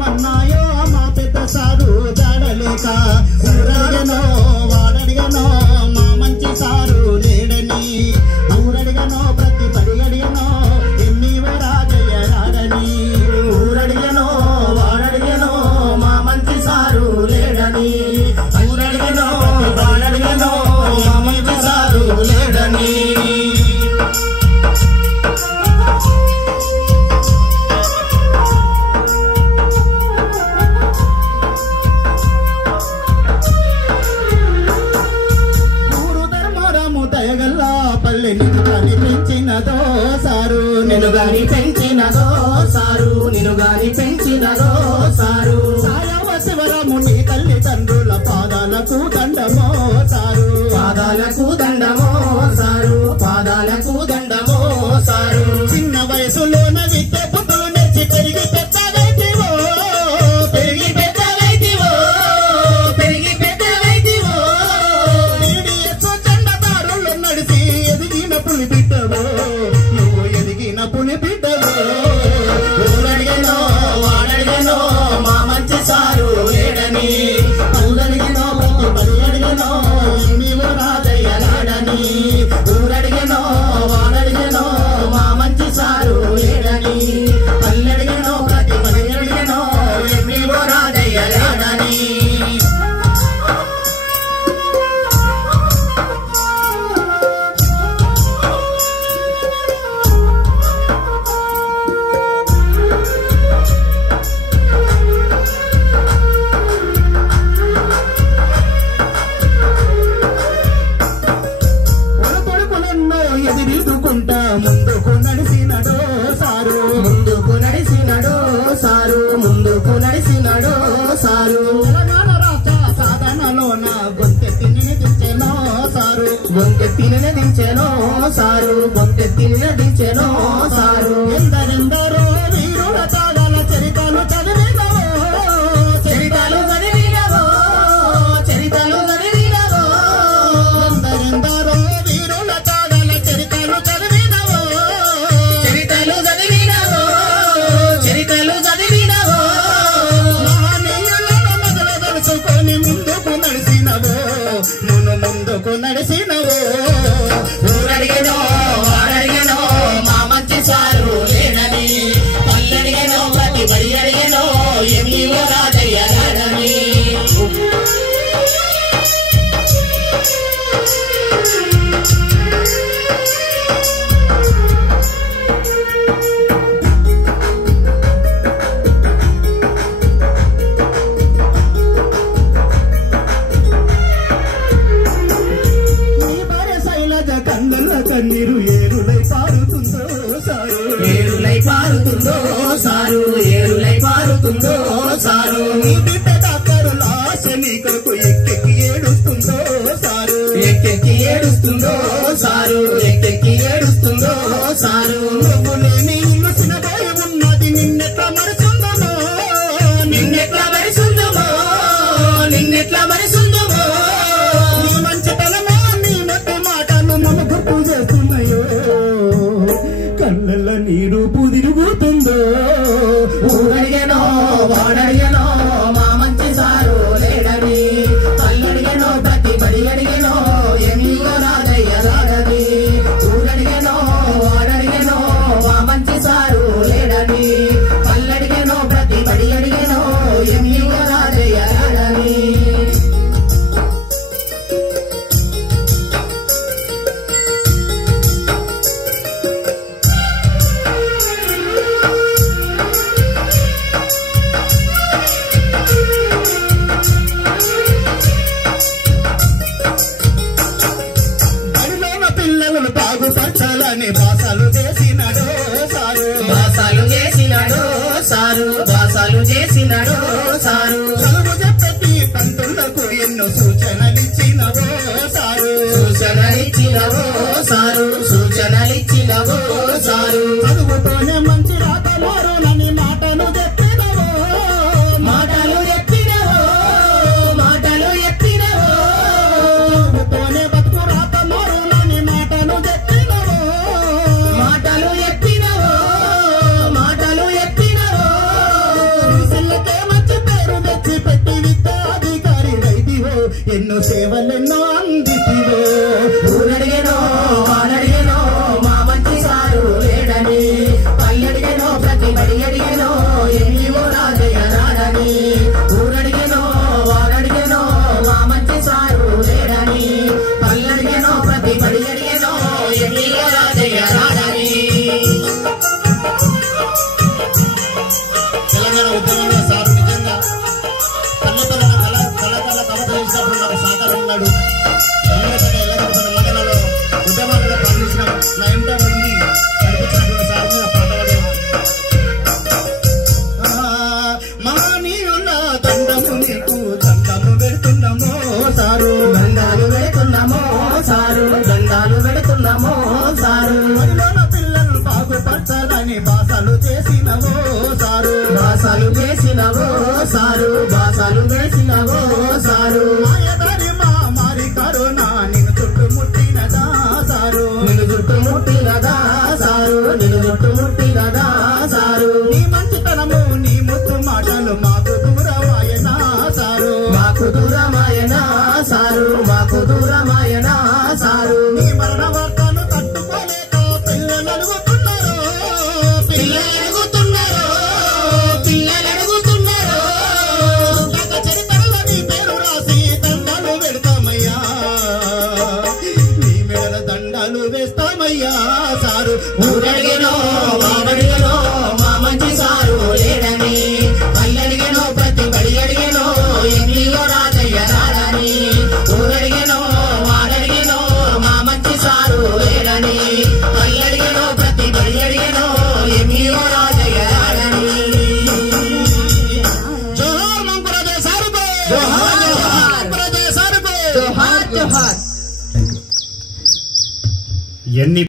మన్నాయో మా పెద్ద సారు జాడలేక ఊరడిగనో వాడడిగనో మా మంచి సారు లేడని ఊరడిగనో ప్రతి పడి అడిగనో ఎన్నివో రాజయ్య రాడని ఊరడిగనో వాడడిగనో మా మంచి సారు లేడని ఊరడిగనో వాడడిగనో మా మంచి సారు లేడని నినుగాని పెంచినదో సారు నినుగాని పెంచినదో సారు సాయవ శివరము నీ తల్లిదండ్రుల పాదాలకు దండమో సారు పాదాలకు దండమో సారు పాదాలకు దండమో సారు చిన్న వయసులోన విద్య బుద్ధులు నేర్చి పెరిగి పెద్దవైతివో పెరిగి పెద్దవైతివో పెరిగి పెద్దవైతివో నీడియచ్చు చండదారులు నడిచి ఎదిగిన పులి బిడ్డవో పులి బిడ్డలో ఊరడిగనో వాడడిగనో మా మంచి సారు లేడని ఊరడిగనో ప్రతి పడి అడిగనో నీవు రాజయ్య రాడని ఊరడిగనో వాడడిగనో మా మంచి సారు లేడని పల్లెడిగనో ప్రతి పడి అడిగనో నీవు రాజయ్య రాడని ముందుకు నడిసినడో సారు ముందుకు నడిసినడో సారు ముందుకు నడిసినడో సారు తెలంగాణ రాష్ట్ర సాధనలోన గొంతెత్తి నినదించెనో సారు గొంతెత్తి నినదించెనో సారు గొంతెత్తి నినదించెనో సారు ఎందరెందరో వీరుల త్యాగాల చరితలు చదివినవో చరితలు చదివినవో చరితలు చదివినవో ఎందరెందరో వీరుల త్యాగాల చరితలు చదివినవో చరితలు చదివినవో చరితలు చదివినవో మహనీయులను మొదలు తెలుసుకొని ముందుకు నడిసినవో మును ముందుకు నడిసినవో ఊరడిగనో వాడడిగనో మా మంచి సారు లేడని పల్లెడిగనో ప్రతి బడి అడిగనో ఎన్నివో రాజయ్య రాడని కన్నీరు ఏరులై పారుతుందో సారు ఏరులై పారుతుందో సారు ఏరులై పారుతుందో సారు నీ బిడ్డ డాక్టరుల ఆశ నీ కొరకు ఎక్కెక్కి ఏడుస్తుందో సారు ఎక్కెక్కి ఏడుస్తుందో సారు ఎక్కెక్కి ఏడుస్తుందో సారు నువ్వు లేని ఇల్లు సినబోయి ఉన్నది నిన్నెట్లా మరుచుందమో నిన్నెట్లా మరిసుందమో నిన్నెట్లా మరిసుందమో నీ మంచితనమో నీ మెత్త మాటలు నన్ను గుర్తు చేస్తున్నాయో కళ్ళల్లో నీరు పుదిరుగుతుందో ఊరడిగనో వాడడిగనో మా మంచి సారు లేడని పల్లడిగనో ప్రతి బడి అడిగనో ఎన్నివో రాజయ్య రాడని ఊరడిగనో వాడడిగనో మా మంచి సారు లేడని పల్లడిగనో ప్రతి బడి అడిగనో ఎన్నివో రాజయ్య రాడని బాగుపరచాలని బాసాలు చేసినాడో సారు బాసాలు చేసినాడో సారు బాసాలు చేసినాడో సారు చదువు చెప్పి పంతులకు ఎన్నో సూచనలిచ్చినవో సారు సూచనలిచ్చినవో సారు సూచనలిచ్చినవో సారు చదువుతోనే మంచి రాతలోరులని మాటలు చెప్పినవో మాటలు చెప్పినవో మాటలు చెప్పినవో చదువుతోనే బతుకు రాతలోరులని మాటలు చెప్పినవో మాటలు చెప్పినవో మాటలు చెప్పినవో ఎన్నో సేవలెన్నో అందితివో. ఊరడిగెనో వాడడిగెనో మా మంచి సారు లేడని, పల్లెడిగెనో ప్రతి బడి అడిగెనో ఎన్నివో రాజయ్య రాడని. ఊరడిగెనో వాడడిగెనో మా మంచి సారు లేడని, పల్లెడిగెనో ప్రతి బడి అడిగెనో ఎన్నివో రాజయ్య రాడని. తెలంగాణ ఉద్యమంలో సారు నిజంగా కళాకారుల కవిత చేసినప్పుడు నాకు సహకారం ఉన్నాడు. మండలంలో ఉద్యమాలలో పండించిన నా ఎంతో మంది కనిపించినటువంటి సార్ మీద పాట మహనీయుల దండము నీకు దండము పెడుతున్నామో సారు. దండాలు పెడుతున్నామో సారు, దండాలు పెడుతున్నామో సారు. మరిలోన పిల్లలు బాగుపరచాలని బాసలు చేసినవో సారు. బాసాలు చేసినవో సారు, బాసాలు చేసినవో సారు. మాయదారి మా మారి కరోనా నిన్ను చుట్టుముట్టినదా సారు. నిన్ను చుట్టుముట్టినదా సారు, నిన్ను చుట్టుముట్టినదా సారు. నీ మంచితనము నీ ముత్తు మాటలు మాకు దూరమాయనా సారు. మాకు దూరమాయనా సారు, మాకు దూరమాయనా సారు. నీ మరణ వార్తను తట్టుకోలేక పిల్లలు అడుగుతున్నారు, పిల్లలు అడుగుతున్నారు, పిల్లలు అడుగుతున్నారు. గత చరిత్రలో నీ పేరు రాసి దండాలు పెడతామయ్యా, నీ మేడ దండాలు వేస్తామయ్యా సారు. ఊరడిగెనో వాడడిగెనో మా మంచి సారు లేడని, పల్లెడిగెనో ప్రతి బడి అడిగెనో ఎన్నివో రాజయ్య రాడని. ఊరడిగెనో వాడడిగెనో మా మంచి సారు లేడని, పల్లెడిగెనో ప్రతి బడి అడిగెనో ఎన్నివో రాజయ్య రాడని. జోహార్ మంకురాజే సారుకు, జోహార్, జోహార్. మంకురాజే సారుకు. జోహార్ జోహార్. ఎన్ని